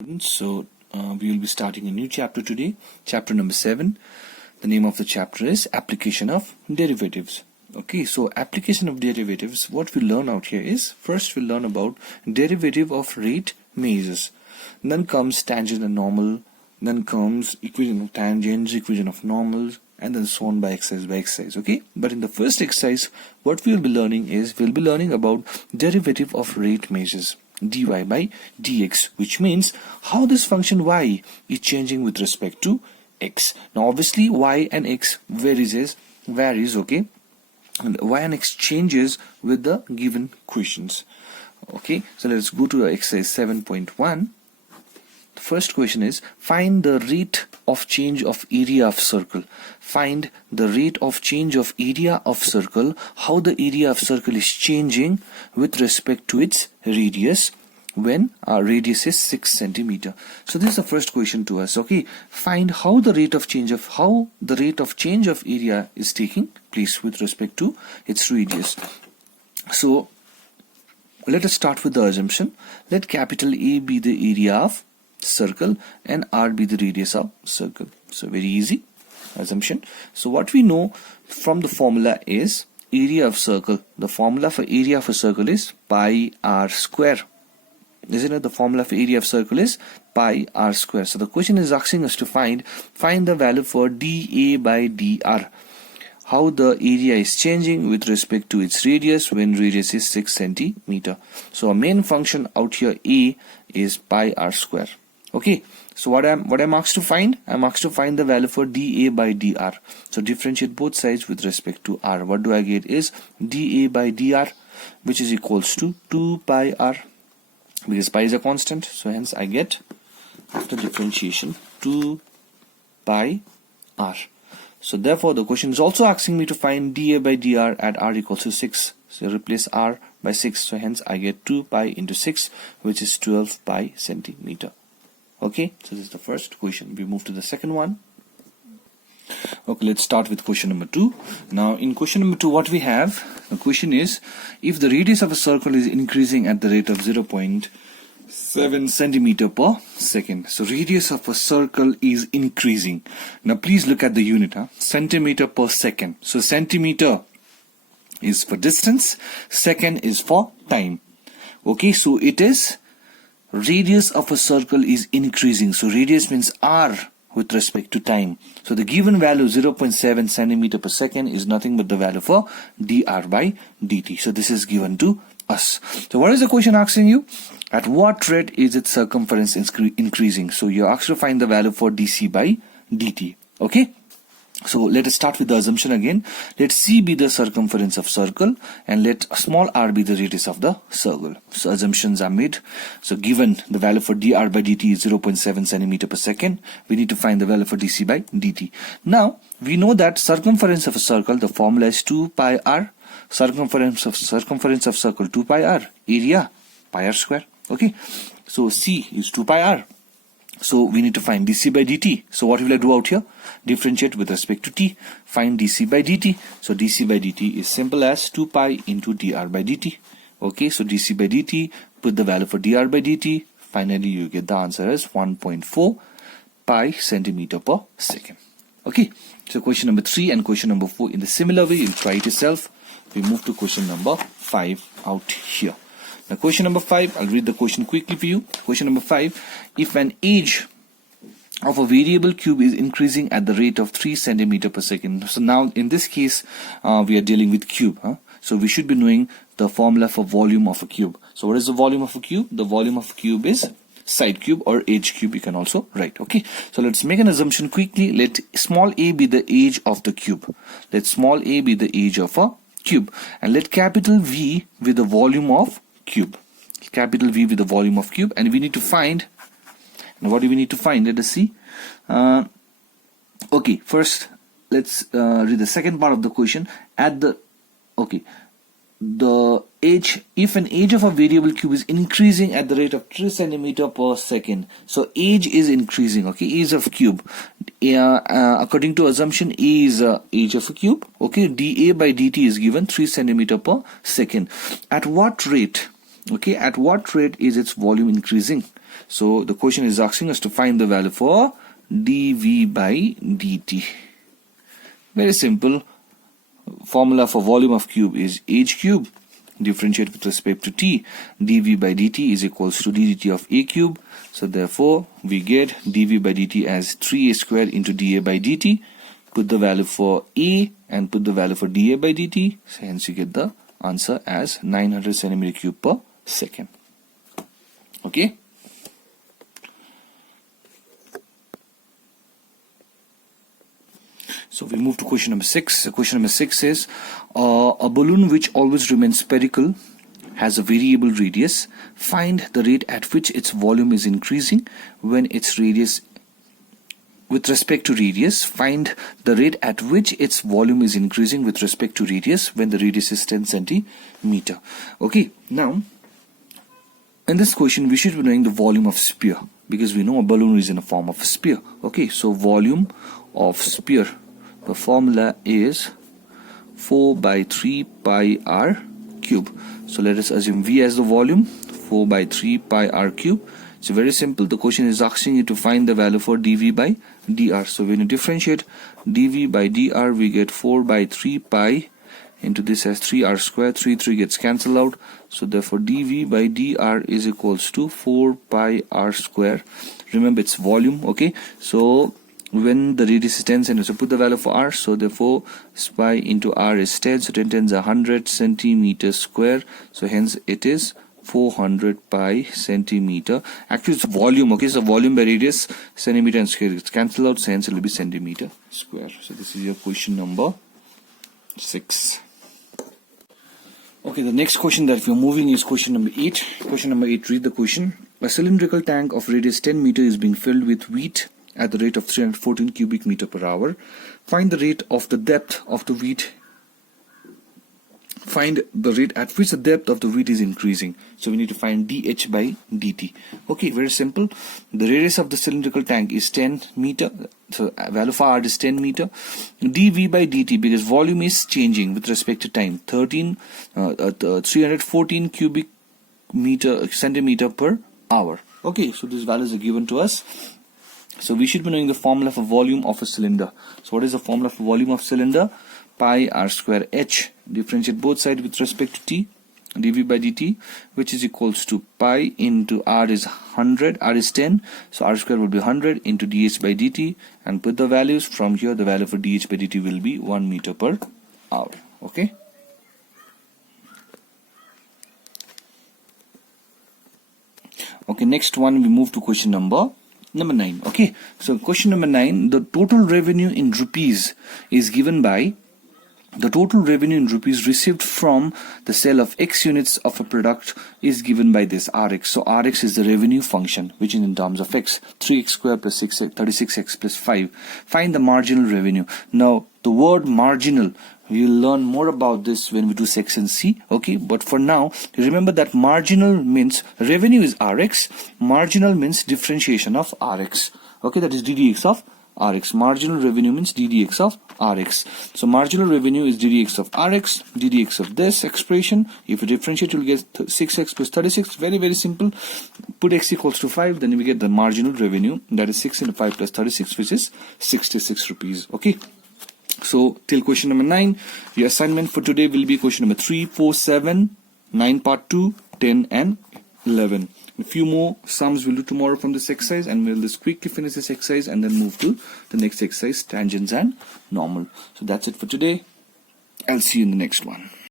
We will be starting a new chapter today, chapter number 7. The name of the chapter is Application of Derivatives. Okay, so application of derivatives, what we learn out here is, first we learn about derivative of rate measures. Then comes tangent and normal, then comes equation of tangents, equation of normals, and then so on by exercise, okay? But in the first exercise, what we will be learning is, we'll be learning about derivative of rate measures. dy by dx, which means how this function y is changing with respect to x. Now obviously y and x varies, okay, and y and x changes with the given questions. Okay, so let's go to exercise 7.1. The first question is, find the rate of change of area of circle. Find the rate of change of area of circle, how the area of circle is changing with respect to its radius when our radius is 6 centimeter. So this is the first question to us. Okay, find how the rate of change of area is taking place with respect to its radius. So let us start with the assumption. Let capital A be the area of circle and R be the radius of circle. So very easy assumption. So what we know from the formula is area of circle. The formula for area of a circle is pi r square. Isn't it? The formula for area of circle is pi r square. So the question is asking us to find the value for dA by dr. How the area is changing with respect to its radius when radius is 6 centimeter. So our main function out here A is pi r square. Okay, so what I'm asked to find? I'm asked to find the value for dA by dr. So differentiate both sides with respect to r. What do I get is dA by dr, which is equals to 2 pi r, because pi is a constant. So hence I get, after differentiation, 2 pi r. So therefore the question is also asking me to find dA by dr at r equals to 6. So replace r by 6. So hence I get 2 pi into 6, which is 12 pi centimeter. Okay, so this is the first question. We move to the second one. Okay, let's start with question number 2. Now in question number 2, what we have, the question is, if the radius of a circle is increasing at the rate of 0.7 centimeter per second. So radius of a circle is increasing. Now please look at the unit, centimeter per second. So centimeter is for distance, second is for time. Okay, so it is radius of a circle is increasing. So radius means r with respect to time. So the given value 0.7 centimeter per second is nothing but the value for dr by dt. So this is given to us. So what is the question asking you? At what rate is its circumference increasing? So you're asked to find the value for dc by dt. Okay, so let us start with the assumption again. Let c be the circumference of circle and let small r be the radius of the circle. So assumptions are made. So given the value for dr by dt is 0.7 centimeter per second, we need to find the value for dc by dt. Now we know that circumference of a circle, the formula is 2 pi r. Circumference of circle 2 pi r, area pi r square. Okay, so c is 2 pi r. So we need to find dc by dt. So what will I do out here? Differentiate with respect to t. Find dc by dt. So dc by dt is simple as 2 pi into dr by dt. Okay, so dc by dt, put the value for dr by dt. Finally you get the answer as 1.4 pi centimeter per second. Okay, so question number 3 and question number 4 in the similar way, you'll try it yourself. We move to question number 5 out here. Now question number 5, I'll read the question quickly for you. Question number 5, if an age of a variable cube is increasing at the rate of 3 centimeter per second. So now in this case, we are dealing with cube. So we should be knowing the formula for volume of a cube. So what is the volume of a cube? The volume of a cube is side cube or age cube, you can also write. Okay, so let's make an assumption quickly. Let small a be the age of the cube. Let small a be the age of a cube, and let capital V with the volume of cube. Capital V with the volume of cube, and we need to find. And what do we need to find? Let us see. Okay, first let's read the second part of the question. The age, if an age of a variable cube is increasing at the rate of 3 centimeter per second. So age is increasing. Okay, age of cube. According to assumption, A is age of a cube. Okay, dA by dt is given 3 centimeter per second. At what rate? Okay, at what rate is its volume increasing? So the question is asking us to find the value for dV by dt. Very simple. Formula for volume of cube is h cube. Differentiate with respect to t. dV by dt is equals to ddt of a cube. So therefore we get dV by dt as 3a square into dA by dt. Put the value for a and put the value for dA by dt. So hence you get the answer as 900 centimeter cube per second. Okay. So we move to question number 6. Question number 6 is a balloon which always remains spherical has a variable radius. Find the rate at which its volume is increasing when its radius with respect to radius. Find the rate at which its volume is increasing with respect to radius when the radius is 10 centimeter. Okay, now in this question we should be knowing the volume of sphere, because we know a balloon is in a form of a sphere. Okay, so volume of sphere, the formula is 4 by 3 pi r cube. So let us assume V as the volume, 4 by 3 pi r cube. So very simple, the question is asking you to find the value for dV by dr. So when you differentiate dV by dr, we get 4 by 3 pi into this as 3r square. 3 gets cancelled out. So therefore dV by dr is equals to 4 pi r square. Remember it's volume. Okay, so when the radius is 10 centimeters, so put the value for r. So therefore pi into r is 10. So 10 tens are 100 centimeters square. So hence it is 400 pi centimeter. Actually it's volume. Okay, so volume by radius, centimeter and square, it's cancelled out, so hence it will be centimeter square. So this is your question number 6. Okay, the next question that we are moving is question number 8. Question number 8, read the question. A cylindrical tank of radius 10 meter is being filled with wheat at the rate of 314 cubic meter per hour. Find the rate of the depth of the wheat. Find the rate at which the depth of the wheat is increasing. So we need to find dH by dt. Okay, very simple. The radius of the cylindrical tank is 10 meter. So value for r is 10 meter. dV by dt, because volume is changing with respect to time, 314 cubic centimeter per hour. Okay, so these values are given to us. So we should be knowing the formula for volume of a cylinder. So what is the formula for volume of cylinder? Pi r square h. Differentiate both sides with respect to t, dV by dt, which is equals to pi into r is 100, r is 10, so r square will be 100 into dH by dt, and put the values from here. The value for dH by dt will be 1 meter per hour. Okay. Okay, next one we move to question number 9. Okay, so question number 9, the total revenue in rupees is given by the total revenue in rupees received from the sale of X units of a product is given by this Rx. So Rx is the revenue function, which is in terms of X. 3x square plus 36x plus 5. Find the marginal revenue. Now the word marginal, we will learn more about this when we do section C. Okay, but for now remember that marginal means revenue is Rx, marginal means differentiation of Rx. Okay, that is ddx of Rx. Marginal revenue means ddx of Rx. So marginal revenue is ddx of Rx, ddx of this expression. If you differentiate, you'll get 6x plus 36. Very, very simple. Put x equals to 5, then we get the marginal revenue. That is 6 into 5 plus 36, which is 66 rupees. Okay. So till question number 9, your assignment for today will be question number 3, 4, 7, 9 part 2, 10 and 11. A few more sums we'll do tomorrow from this exercise, and we'll just quickly finish this exercise and then move to the next exercise, tangents and normal. So that's it for today. I'll see you in the next one.